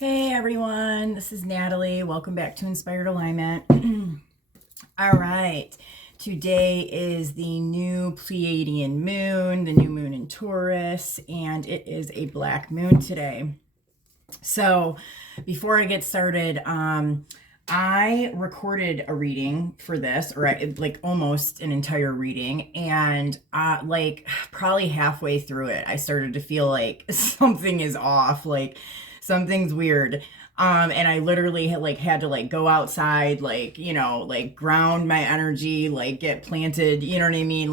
Hey everyone, this is Natalie. Welcome back to Inspired Alignment. All right, today is the new Pleadian moon, the new moon in Taurus, and it is a black moon today. So before I get started, I recorded a reading for this, or like almost an entire reading, and like probably halfway through it, I started to feel like something is off, like something's weird. And I literally had to go outside, ground my energy, get planted, you know what I mean?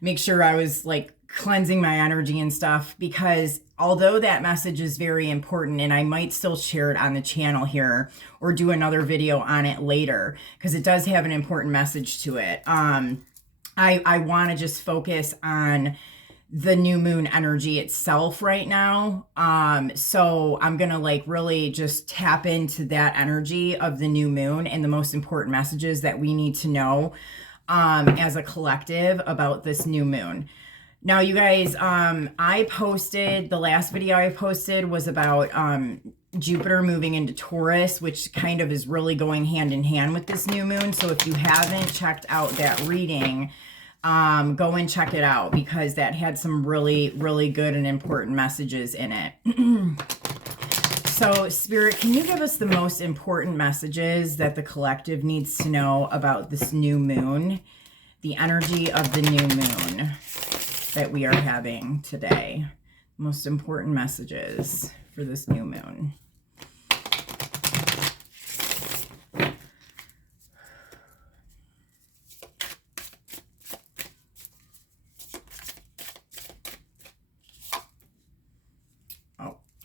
Make sure I was cleansing my energy and stuff, because although that message is very important, and I might still share it on the channel here or do another video on it later, because it does have an important message to it. I want to just focus on the new moon energy itself right now. So I'm gonna really just tap into that energy of the new moon and the most important messages that we need to know as a collective about this new moon. Now, you guys, the last video I posted was about Jupiter moving into Taurus, which kind of is really going hand in hand with this new moon. So if you haven't checked out that reading, go and check it out, because that had some really, really good and important messages in it. So, Spirit, can you give us the most important messages that the collective needs to know about this new moon, the energy of the new moon that we are having today? Most important messages for this new moon.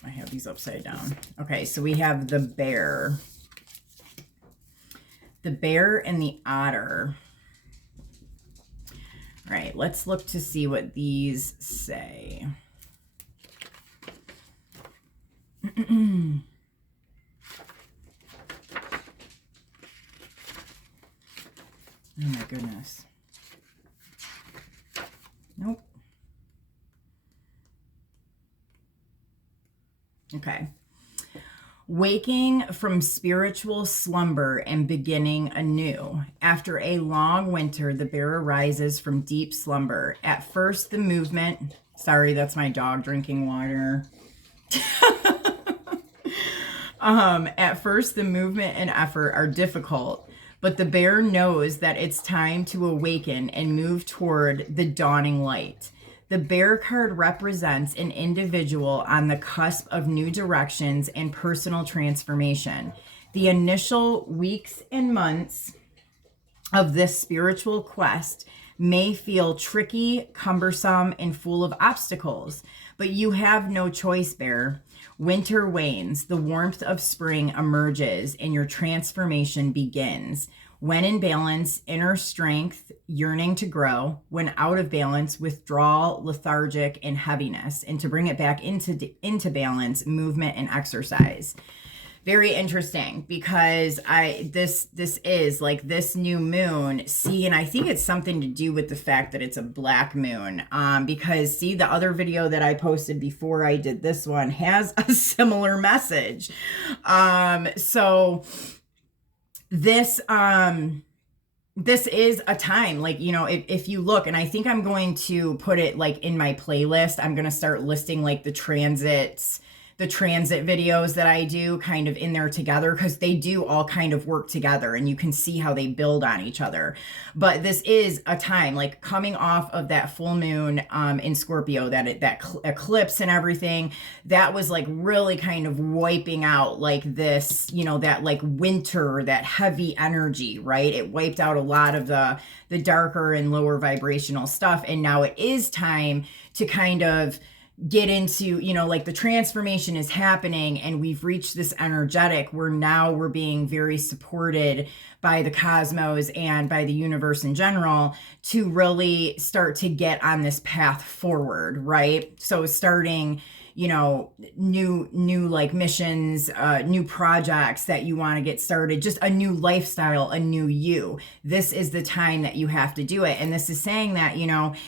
I have these upside down. Okay, so we have the bear. The bear and the otter. All right, let's look to see what these say. Oh my goodness. Nope. Okay. Waking from spiritual slumber and beginning anew. After a long winter, the bear arises from deep slumber. At first, the movement... Sorry, that's my dog drinking water. At first, the movement and effort are difficult, but the bear knows that it's time to awaken and move toward the dawning light. The bear card represents an individual on the cusp of new directions and personal transformation. The initial weeks and months of this spiritual quest may feel tricky, cumbersome, and full of obstacles, but you have no choice, bear. Winter wanes, the warmth of spring emerges, and your transformation begins. When in balance, inner strength, yearning to grow. When out of balance, withdrawal, lethargic, and heaviness. And to bring it back into balance, movement and exercise. Very interesting, because this is like this new moon. See, and I think it's something to do with the fact that it's a black moon. Because see, the other video that I posted before I did this one has a similar message. So this is a time, if you look, and I think I'm going to put it in my playlist. I'm going to start listing the transit videos that I do kind of in there together, because they do all kind of work together and you can see how they build on each other. But this is a time coming off of that full moon in Scorpio, that eclipse and everything, that was really kind of wiping out this, that winter, that heavy energy, right? It wiped out a lot of the darker and lower vibrational stuff. And now it is time to kind of get into, the transformation is happening, and we've reached this energetic where now we're being very supported by the cosmos and by the universe in general to really start to get on this path forward, right? So starting, new like missions, new projects that you want to get started, just a new lifestyle, a new you. This is the time that you have to do it. And this is saying that,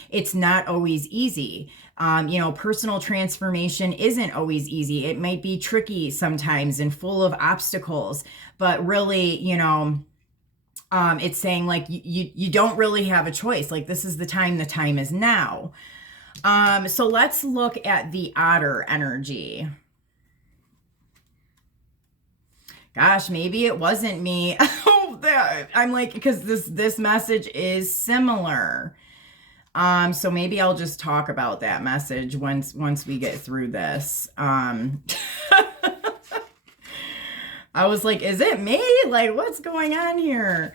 it's not always easy. Personal transformation isn't always easy. It might be tricky sometimes and full of obstacles, but really, it's saying like you don't really have a choice. Like this is the time is now. So let's look at the otter energy. Gosh, maybe it wasn't me. I'm like, because this message is similar. So maybe I'll just talk about that message once we get through this. I was like, is it me? Like, what's going on here?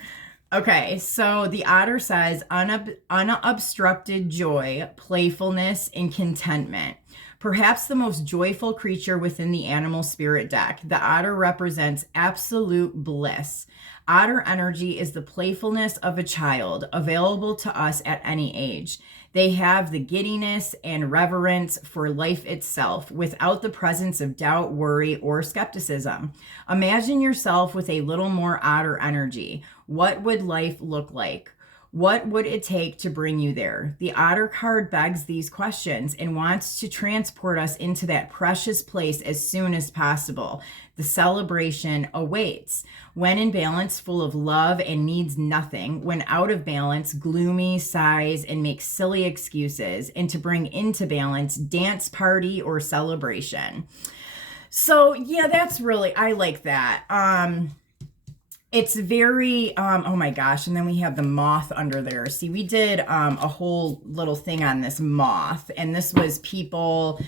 Okay, so the otter says unobstructed joy, playfulness, and contentment. Perhaps the most joyful creature within the animal spirit deck, the otter represents absolute bliss. Otter energy is the playfulness of a child, available to us at any age. They have the giddiness and reverence for life itself, without the presence of doubt, worry, or skepticism. Imagine yourself with a little more otter energy. What would life look like? What would it take to bring you there? The otter card begs these questions and wants to transport us into that precious place as soon as possible. The celebration awaits. When in balance, full of love and needs nothing. When out of balance, gloomy, sighs, and makes silly excuses. And to bring into balance, dance party or celebration. So yeah, that's really, I like that. It's very, oh my gosh. And then we have the moth under there. See, we did a whole little thing on this moth, and this was people,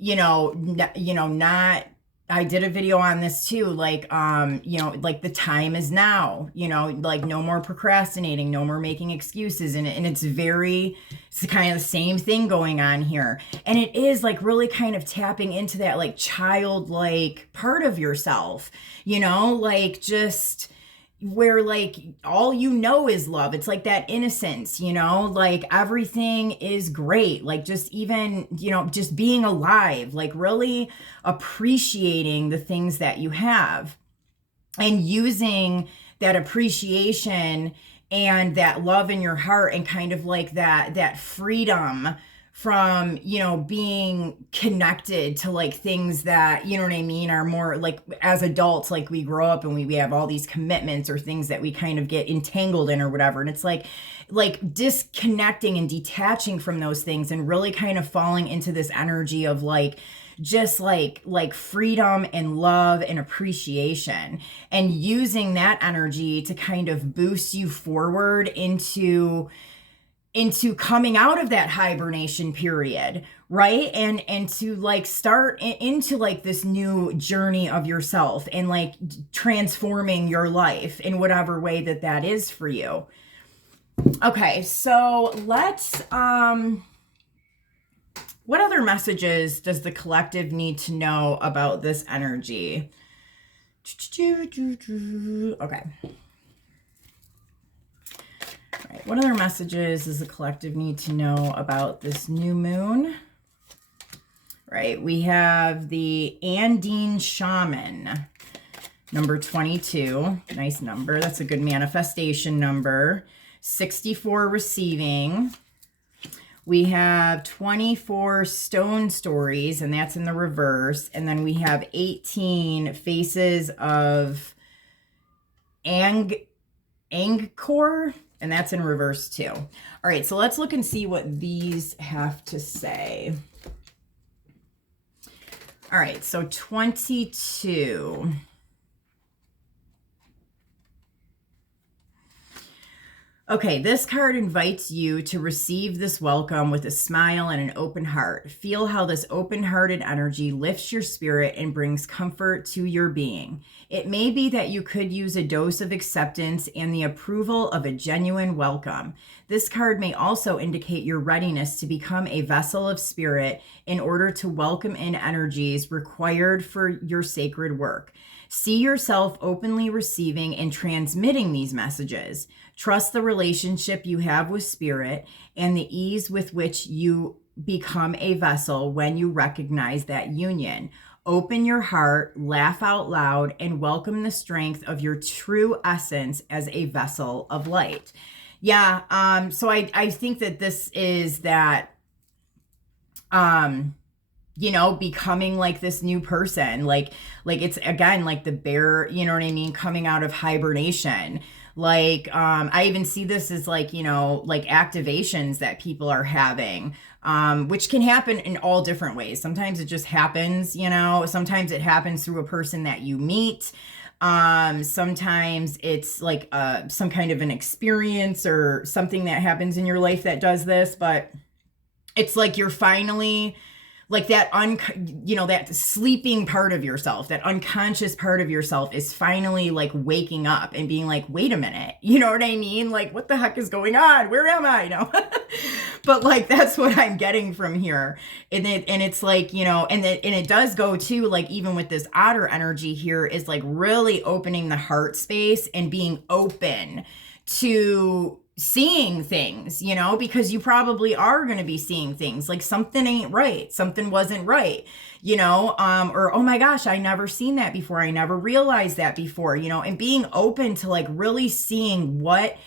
not, I did a video on this too. Like, like the time is now, like no more procrastinating, no more making excuses. And it's kind of the same thing going on here. And it is like really kind of tapping into that like childlike part of yourself, like just where like all is love. It's like that innocence, like everything is great. Like just even, just being alive, like really appreciating the things that you have and using that appreciation and that love in your heart and kind of like that freedom from, being connected to like things that, what I mean, are more like as adults, like we grow up and we have all these commitments or things that we kind of get entangled in or whatever. And it's like disconnecting and detaching from those things and really kind of falling into this energy of like, just like freedom and love and appreciation, and using that energy to kind of boost you forward into coming out of that hibernation period, right? And to like start into like this new journey of yourself and like transforming your life in whatever way that is for you. Okay, so let's, what other messages does the collective need to know about this energy? Okay. Right. What other messages does the collective need to know about this new moon? Right. We have the Andine Shaman, number 22. Nice number. That's a good manifestation number. 64 receiving. We have 24 stone stories, and that's in the reverse. And then we have 18 faces of Angkor. And that's in reverse too. All right, so let's look and see what these have to say. All right, so 22. Okay, this card invites you to receive this welcome with a smile and an open heart. Feel how this open-hearted energy lifts your spirit and brings comfort to your being. It may be that you could use a dose of acceptance and the approval of a genuine welcome. This card may also indicate your readiness to become a vessel of spirit in order to welcome in energies required for your sacred work. See yourself openly receiving and transmitting these messages. Trust the relationship you have with spirit and the ease with which you become a vessel when you recognize that union. Open your heart, laugh out loud, and welcome the strength of your true essence as a vessel of light. Yeah, so I think that this is that, becoming like this new person, like it's again, like the bear, you know what I mean? Coming out of hibernation. Like, I even see this as like, like activations that people are having, which can happen in all different ways. Sometimes it just happens, sometimes it happens through a person that you meet. Sometimes it's like, some kind of an experience or something that happens in your life that does this, but it's like you're finally like that that sleeping part of yourself, that unconscious part of yourself is finally like waking up and being like, wait a minute, you know what I mean? Like, what the heck is going on? Where am I? But like, that's what I'm getting from here. And it's like, and it does go to like, even with this otter energy here is like really opening the heart space and being open to seeing things, because you probably are going to be seeing things like something ain't right, something wasn't right, or, oh my gosh, I never seen that before. I never realized that before, and being open to like really seeing what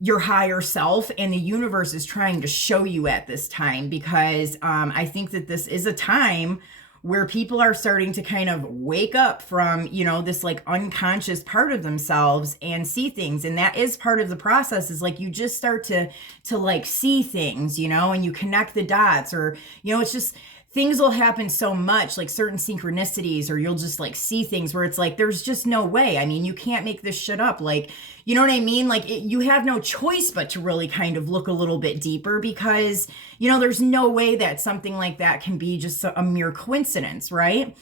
your higher self and the universe is trying to show you at this time, because I think that this is a time where people are starting to kind of wake up from, this like unconscious part of themselves and see things. And that is part of the process, is like you just start to like see things, and you connect the dots, or, it's just things will happen so much, like certain synchronicities, or you'll just like see things where it's like, there's just no way. I mean, you can't make this shit up. Like, you know what I mean? Like you have no choice but to really kind of look a little bit deeper, because, there's no way that something like that can be just a mere coincidence, right?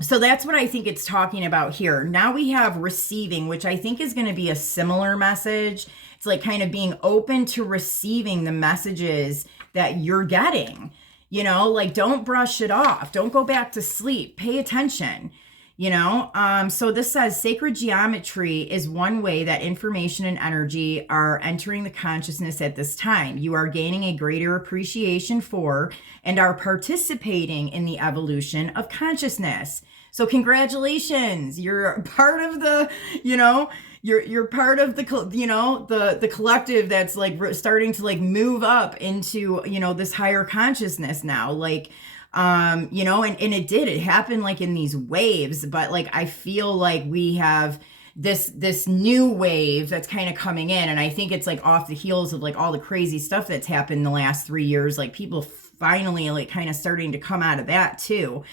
So that's what I think it's talking about here. Now we have receiving, which I think is going to be a similar message. It's like kind of being open to receiving the messages that you're getting. Like don't brush it off. Don't go back to sleep. Pay attention, So this says sacred geometry is one way that information and energy are entering the consciousness at this time. You are gaining a greater appreciation for and are participating in the evolution of consciousness. So congratulations. You're part of the, you're part of the, the collective that's like starting to like move up into, this higher consciousness now. Like, and it happened like in these waves, but like, I feel like we have this new wave that's kind of coming in. And I think it's like off the heels of like all the crazy stuff that's happened in the last 3 years, like people finally like kind of starting to come out of that too.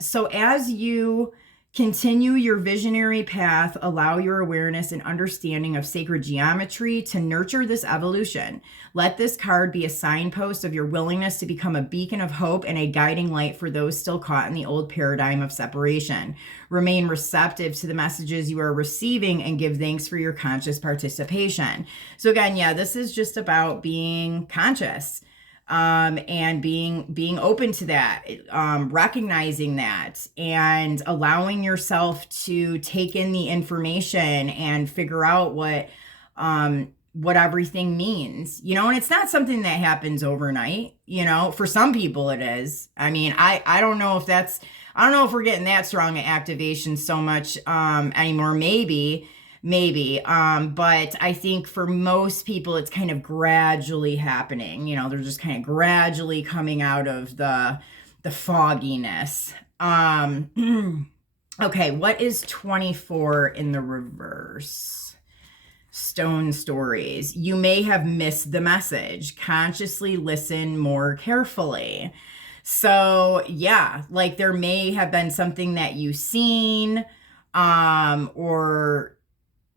So as you continue your visionary path, allow your awareness and understanding of sacred geometry to nurture this evolution. Let this card be a signpost of your willingness to become a beacon of hope and a guiding light for those still caught in the old paradigm of separation. Remain receptive to the messages you are receiving and give thanks for your conscious participation. So again, yeah, this is just about being conscious. And being open to that, recognizing that, and allowing yourself to take in the information and figure out what everything means, and it's not something that happens overnight, for some people it is. I mean, I don't know if I don't know if we're getting that strong at activation so much, anymore, maybe, but I think for most people, it's kind of gradually happening. They're just kind of gradually coming out of the fogginess. Okay, what is 24 in the reverse? Stone stories. You may have missed the message. Consciously listen more carefully. So yeah, like there may have been something that you've seen, or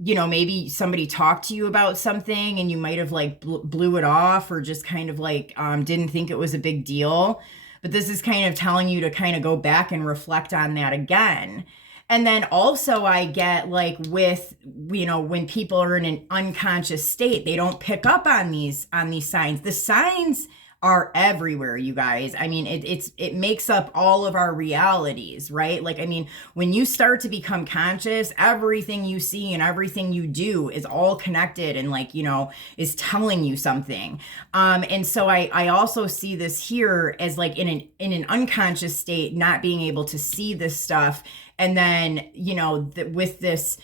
maybe somebody talked to you about something and you might have like blew it off, or just kind of like didn't think it was a big deal. But this is kind of telling you to kind of go back and reflect on that again. And then also I get like with, when people are in an unconscious state, they don't pick up on these signs. The signs are everywhere, you guys. I mean, it makes up all of our realities, right? Like, I mean, when you start to become conscious, everything you see and everything you do is all connected and, like, you know, is telling you something. And so I also see this here as like in an unconscious state, not being able to see this stuff. And then, you know, with this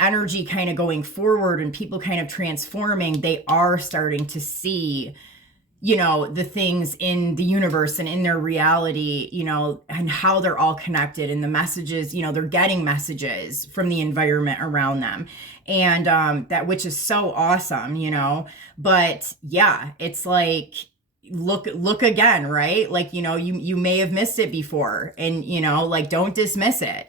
energy kind of going forward and people kind of transforming, they are starting to see, you know, the things in the universe and in their reality, you know, and how they're all connected, and the messages, you know, they're getting messages from the environment around them. And that, which is so awesome, you know. But yeah, it's like, look again, right? Like, you know, you may have missed it before, and, you know, like, don't dismiss it.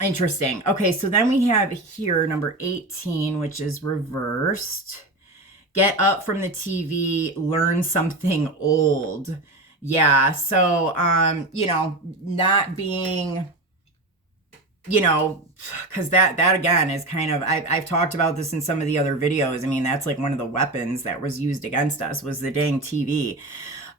Interesting. Okay, so then we have here number 18, which is reversed. Get up from the TV, learn something old. Yeah, so, you know, not being, you know, because that again is kind of, I've talked about this in some of the other videos. I mean, that's like one of the weapons that was used against us, was the dang TV.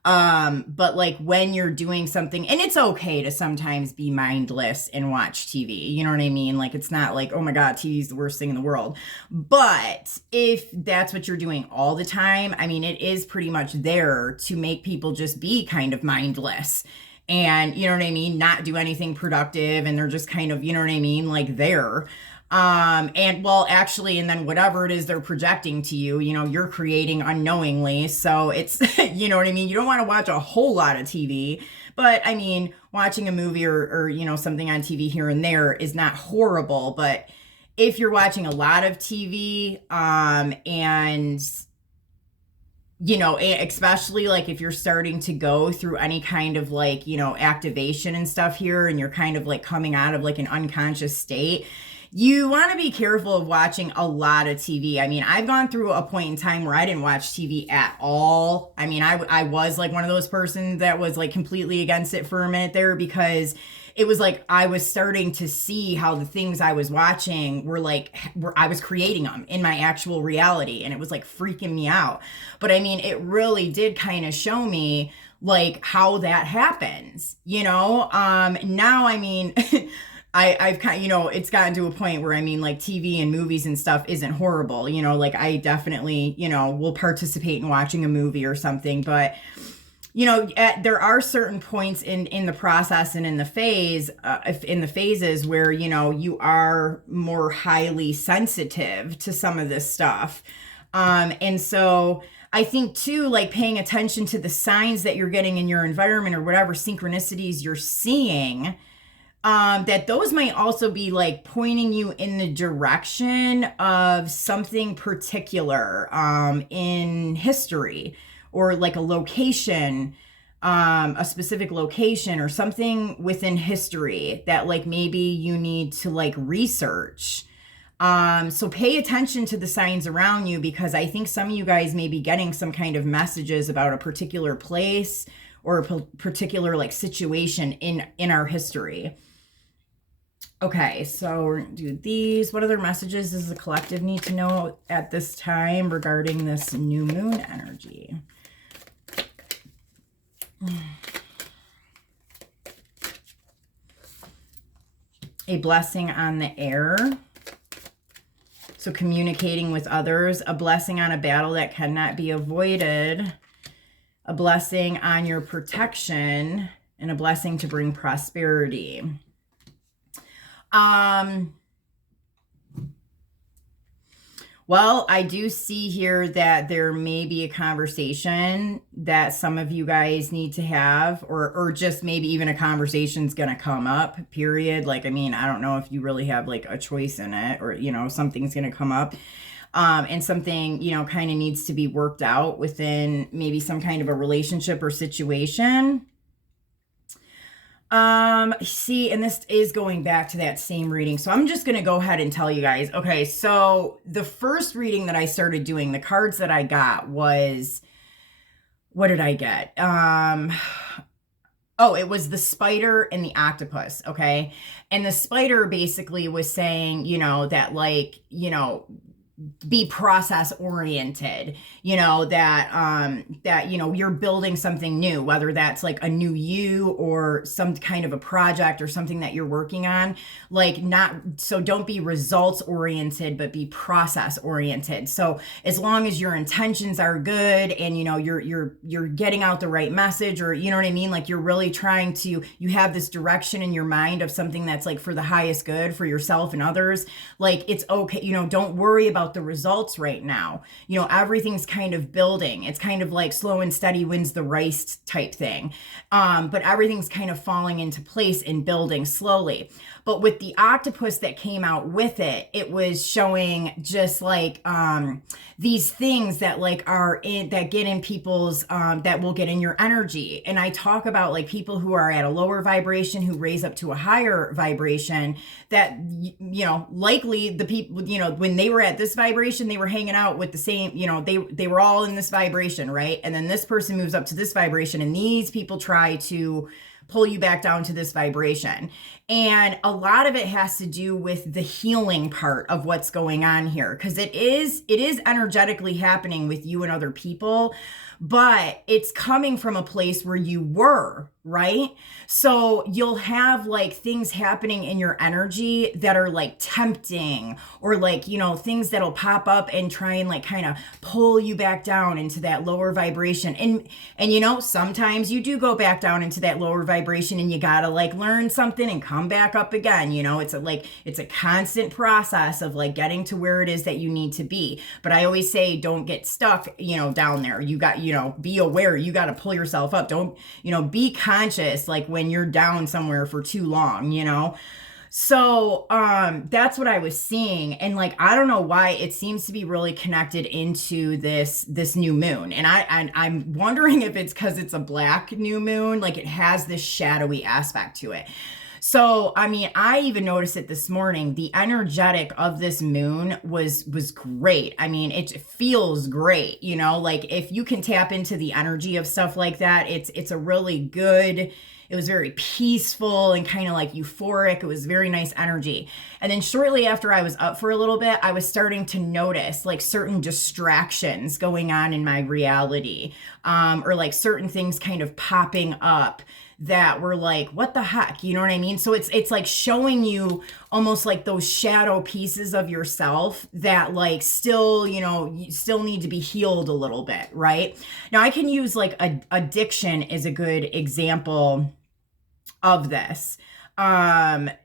But like when you're doing something, and it's okay to sometimes be mindless and watch TV, you know what I mean? Like, it's not like, oh my God, TV is the worst thing in the world. But if that's what you're doing all the time, I mean, it is pretty much there to make people just be kind of mindless and, you know what I mean, not do anything productive, and they're just kind of, you know what I mean, like, there. And well, actually, and then whatever it is they're projecting to you, you know, you're creating unknowingly. So it's, you know what I mean? You don't want to watch a whole lot of TV, but I mean, watching a movie or, you know, something on TV here and there is not horrible. But if you're watching a lot of TV, and, you know, especially like if you're starting to go through any kind of, like, you know, activation and stuff here, and you're kind of like coming out of like an unconscious state, you want to be careful of watching a lot of TV. I mean, I've gone through a point in time where I didn't watch TV at all. I mean, I was like one of those persons that was like completely against it for a minute there, because it was like I was starting to see how the things I was watching were like, I was creating them in my actual reality, and it was like freaking me out. But I mean, it really did kind of show me like how that happens, you know? Now, I mean, I've kind of, you know, it's gotten to a point where, I mean, like, TV and movies and stuff isn't horrible, you know, like, I definitely, you know, will participate in watching a movie or something, but, you know, there are certain points in the process and in the phases where, you know, you are more highly sensitive to some of this stuff. And so I think too, like, paying attention to the signs that you're getting in your environment, or whatever synchronicities you're seeing, that those might also be like pointing you in the direction of something particular, in history, or like a location, a specific location or something within history that, like, maybe you need to, like, research. So pay attention to the signs around you, because I think some of you guys may be getting some kind of messages about a particular place or a particular, like, situation in our history. Okay, so we're going to do these. What other messages does the collective need to know at this time regarding this new moon energy? A blessing on the air. So communicating with others. A blessing on a battle that cannot be avoided. A blessing on your protection. And a blessing to bring prosperity. Well, I do see here that there may be a conversation that some of you guys need to have, or just maybe even a conversation's going to come up, period. Like, I mean, I don't know if you really have like a choice in it, or, you know, something's going to come up, and something, you know, kind of needs to be worked out within maybe some kind of a relationship or situation. See, and this is going back to that same reading. So I'm just going to go ahead and tell you guys. Okay. So the first reading that I started doing, the cards that I got was, what did I get? Oh, it was the spider and the octopus. Okay. And the spider basically was saying, you know, that, like, you know, be process oriented, you know, that, you know, you're building something new, whether that's like a new you or some kind of a project or something that you're working on. Like, not, so don't be results oriented, but be process oriented. So as long as your intentions are good and, you know, you're getting out the right message, or, you know what I mean? Like, you're really trying to, you have this direction in your mind of something that's like for the highest good for yourself and others. Like, it's okay, you know, don't worry about the results right now. You know, everything's kind of building. It's kind of like slow and steady wins the race type thing. But everything's kind of falling into place and building slowly. But with the octopus that came out with it, it was showing just like these things that like are in, that get in people's, that will get in your energy. And I talk about like people who are at a lower vibration, who raise up to a higher vibration, that, you know, likely the people, you know, when they were at this vibration, they were hanging out with the same, you know, they were all in this vibration, right? And then this person moves up to this vibration, and these people try to pull you back down to this vibration. And a lot of it has to do with the healing part of what's going on here, because it is energetically happening with you and other people, but it's coming from a place where you were, right? So you'll have like things happening in your energy that are like tempting, or like, you know, things that'll pop up and try and like kind of pull you back down into that lower vibration. And you know, sometimes you do go back down into that lower vibration, and you gotta like learn something and come back up again. You know, it's a constant process of like getting to where it is that you need to be. But I always say, don't get stuck, you know, down there. You got, you know, be aware, you got to pull yourself up. Don't, you know, be conscious like when you're down somewhere for too long, you know. So that's what I was seeing. And like, I don't know why it seems to be really connected into this new moon. And I'm wondering if it's because it's a black new moon, like it has this shadowy aspect to it. So, I mean, I even noticed it this morning. The energetic of this moon was great. I mean, it feels great, you know, like if you can tap into the energy of stuff like that, it's a really good, it was very peaceful and kind of like euphoric. It was very nice energy. And then shortly after I was up for a little bit, I was starting to notice like certain distractions going on in my reality, or like certain things kind of popping up that were like, what the heck? You know what I mean? So it's like showing you almost like those shadow pieces of yourself that like still, you know, you still need to be healed a little bit, right? Now I can use like addiction as a good example of this.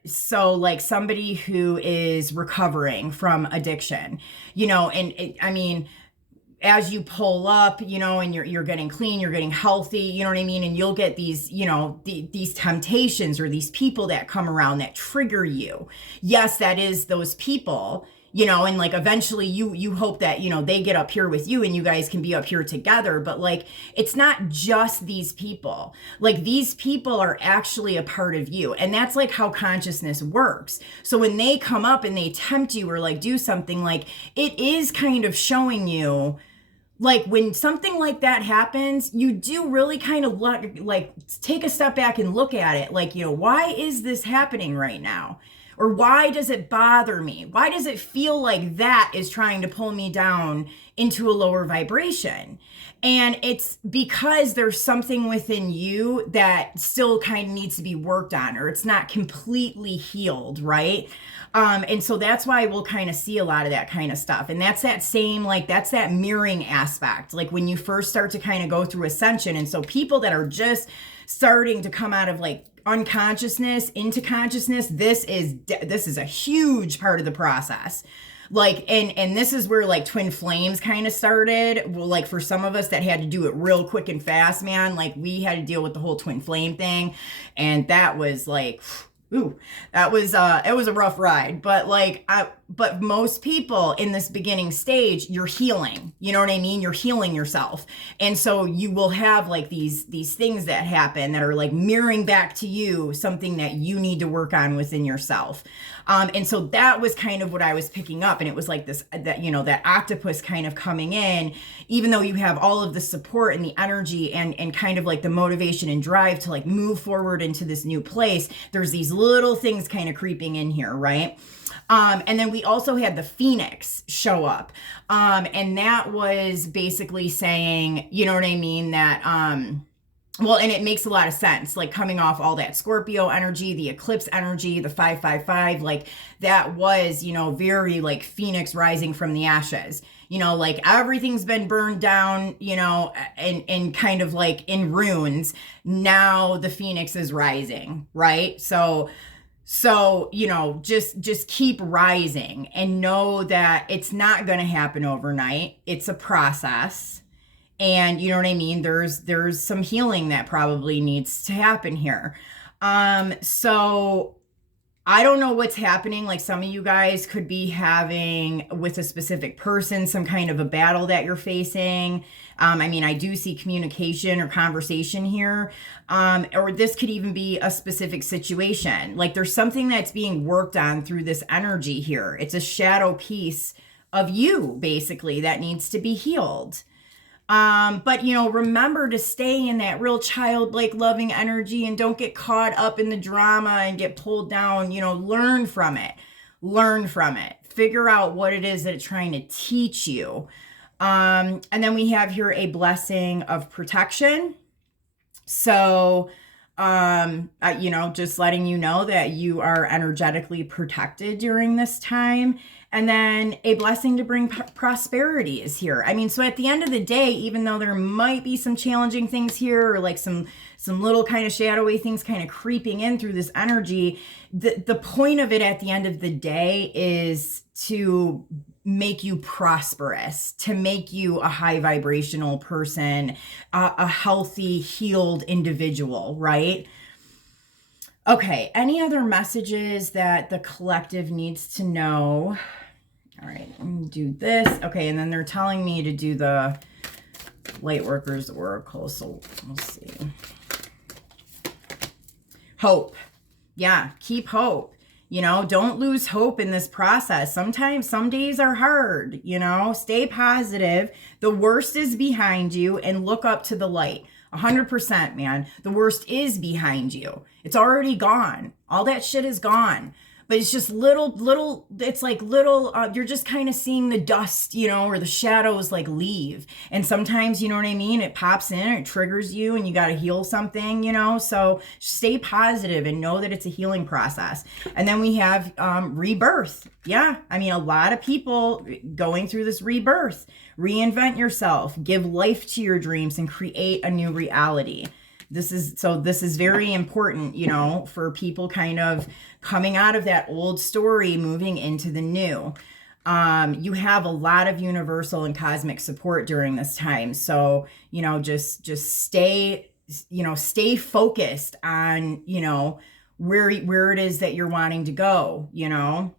So like somebody who is recovering from addiction, you know, and I mean, as you pull up, you know, and you're getting clean, you're getting healthy, you know what I mean? And you'll get these, you know, these temptations or these people that come around that trigger you. Yes, that is those people, you know, and like eventually you hope that, you know, they get up here with you and you guys can be up here together. But like, it's not just these people. Like these people are actually a part of you. And that's like how consciousness works. So when they come up and they tempt you or like do something, like it is kind of showing you, like when something like that happens, you do really kind of like take a step back and look at it. Like, you know, why is this happening right now? Or why does it bother me? Why does it feel like that is trying to pull me down into a lower vibration? And it's because there's something within you that still kind of needs to be worked on, or it's not completely healed, right? And so that's why we'll kind of see a lot of that kind of stuff. And that's that same, like, that's that mirroring aspect. Like when you first start to kind of go through ascension. And so people that are just starting to come out of like unconsciousness into consciousness, this is a huge part of the process. Like, and this is where like twin flames kind of started. Well, like for some of us that had to do it real quick and fast, man, like we had to deal with the whole twin flame thing. And that was like, ooh, that was, it was a rough ride, but like, but most people in this beginning stage, you're healing, you know what I mean? You're healing yourself. And so you will have like these things that happen that are like mirroring back to you, something that you need to work on within yourself. And so that was kind of what I was picking up. And it was like this, that, you know, that octopus kind of coming in, even though you have all of the support and the energy and kind of like the motivation and drive to like move forward into this new place, there's these little things kind of creeping in here, right? And then we also had the Phoenix show up. And that was basically saying, you know what I mean? That, well, and it makes a lot of sense, like coming off all that Scorpio energy, the eclipse energy, the 555, like that was, you know, very like Phoenix rising from the ashes, you know, like everything's been burned down, you know, and kind of like in ruins. Now the Phoenix is rising, right? So, you know, just keep rising and know that it's not going to happen overnight. It's a process. And you know what I mean? There's some healing that probably needs to happen here. So I don't know what's happening. Like some of you guys could be having with a specific person, some kind of a battle that you're facing. I mean, I do see communication or conversation here. Or this could even be a specific situation. Like there's something that's being worked on through this energy here. It's a shadow piece of you basically that needs to be healed. But you know, remember to stay in that real childlike loving energy and don't get caught up in the drama and get pulled down, you know, learn from it, figure out what it is that it's trying to teach you. And then we have here a blessing of protection. So, you know, just letting you know that you are energetically protected during this time. And then a blessing to bring prosperity is here. I mean, so at the end of the day, even though there might be some challenging things here or like some little kind of shadowy things kind of creeping in through this energy, the point of it at the end of the day is to make you prosperous, to make you a high vibrational person, a healthy, healed individual, right? Okay, any other messages that the collective needs to know? All right, I'm gonna do this. Okay, and then they're telling me to do the Lightworkers Oracle, so we'll see. Hope. Yeah, keep hope. You know, don't lose hope in this process. Sometimes, some days are hard, you know, stay positive. The worst is behind you and look up to the light. 100%, man. The worst is behind you. It's already gone. All that shit is gone. But it's just little, it's like little, you're just kind of seeing the dust, you know, or the shadows like leave. And sometimes, you know what I mean? It pops in, it triggers you and you got to heal something, you know? So stay positive and know that it's a healing process. And then we have rebirth. Yeah. I mean, a lot of people going through this rebirth. Reinvent yourself, give life to your dreams and create a new reality. This is very important, you know, for people kind of coming out of that old story, moving into the new. You have a lot of universal and cosmic support during this time. So, you know, just stay, you know, stay focused on, you know, where it is that you're wanting to go, you know.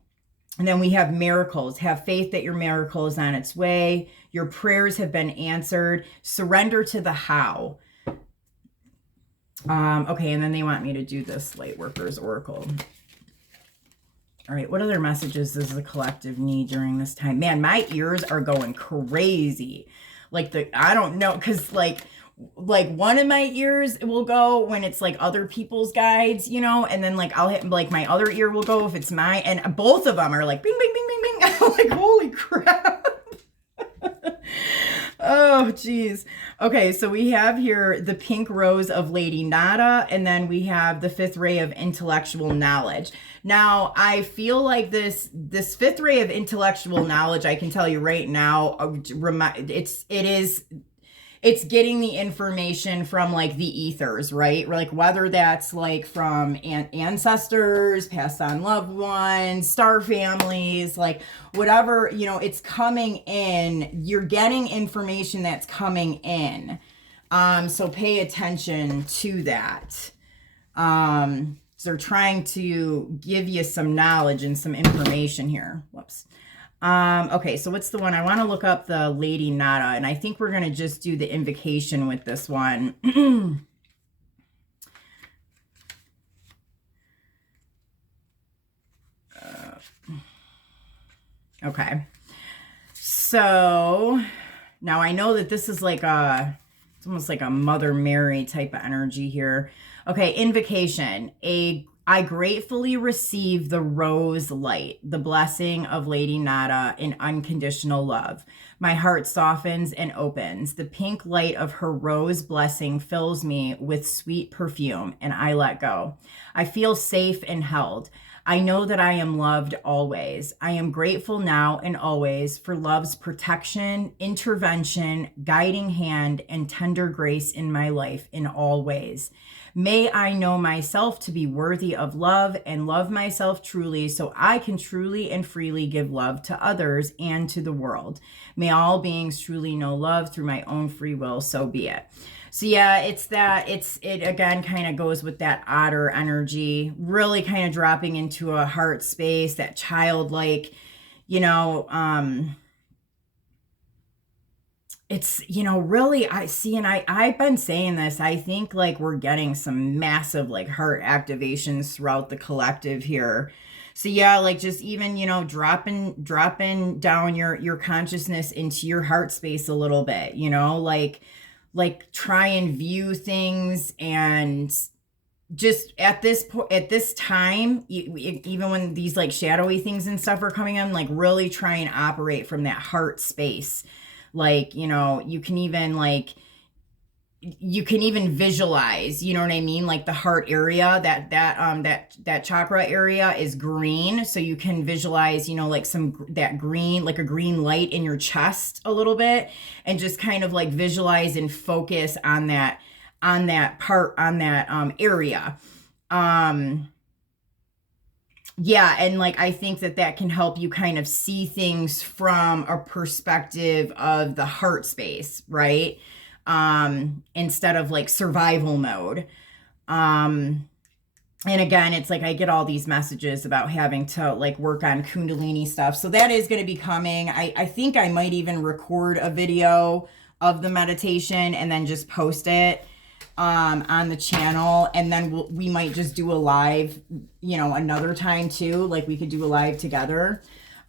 And then we have miracles. Have faith that your miracle is on its way. Your prayers have been answered. Surrender to the how. Okay, and then they want me to do this Lightworkers Oracle. All right, what other messages does the collective need during this time? Man, my ears are going crazy. Like I don't know, because like one of my ears will go when it's like other people's guides, you know, and then like I'll hit like my other ear will go if it's mine, and both of them are like bing, bing, bing, bing, bing. I'm like, holy crap. Oh, geez. Okay, so we have here the pink rose of Lady Nada, and then we have the fifth ray of intellectual knowledge. Now, I feel like this fifth ray of intellectual knowledge, I can tell you right now, it's getting the information from like the ethers, right? Like whether that's like from ancestors, passed on loved ones, star families, like whatever, you know, it's coming in. You're getting information that's coming in. So pay attention to that. They're trying to give you some knowledge and some information here. Whoops. Okay, so what's the one? I want to look up the Lady Nada, and I think we're going to just do the invocation with this one. Okay. So now I know that this is like it's almost like a Mother Mary type of energy here. Okay, invocation. A I gratefully receive the rose light, the blessing of Lady Nada in unconditional love. My heart softens and opens. The pink light of her rose blessing fills me with sweet perfume, and I let go. I feel safe and held. I know that I am loved always. I am grateful now and always for love's protection, intervention, guiding hand, and tender grace in my life in all ways. May I know myself to be worthy of love and love myself truly so I can truly and freely give love to others and to the world. May all beings truly know love through my own free will, so be it. So yeah, it again kind of goes with that otter energy, really kind of dropping into a heart space, that childlike, you know, it's, really, I see, and I've been saying this, I think like we're getting some massive like heart activations throughout the collective here. So yeah, like just even, dropping down your consciousness into your heart space a little bit, like try and view things, and just at this time, even when these like shadowy things and stuff are coming in, like really try and operate from that heart space. Like, you can even visualize, you know what I mean? Like the heart area, that chakra area is green. So you can visualize, like that green, like a green light in your chest a little bit, and just kind of like visualize and focus on that area. Yeah, and like I think that can help you kind of see things from a perspective of the heart space, right? Instead of like survival mode. And again, it's like I get all these messages about having to like work on Kundalini stuff. So that is going to be coming. I think I might even record a video of the meditation and then just post it on the channel, and then we might just do a live, another time too. Like we could do a live together.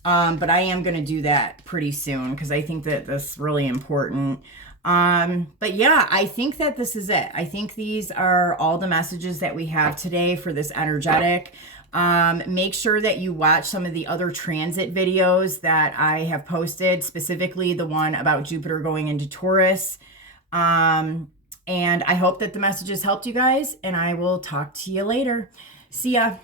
But I am going to do that pretty soon because I think that that's really important. But yeah, I think that this is it. I think these are all the messages that we have today for this energetic. Make sure that you watch some of the other transit videos that I have posted, specifically the one about Jupiter going into Taurus. And I hope that the messages helped you guys, and I will talk to you later. See ya.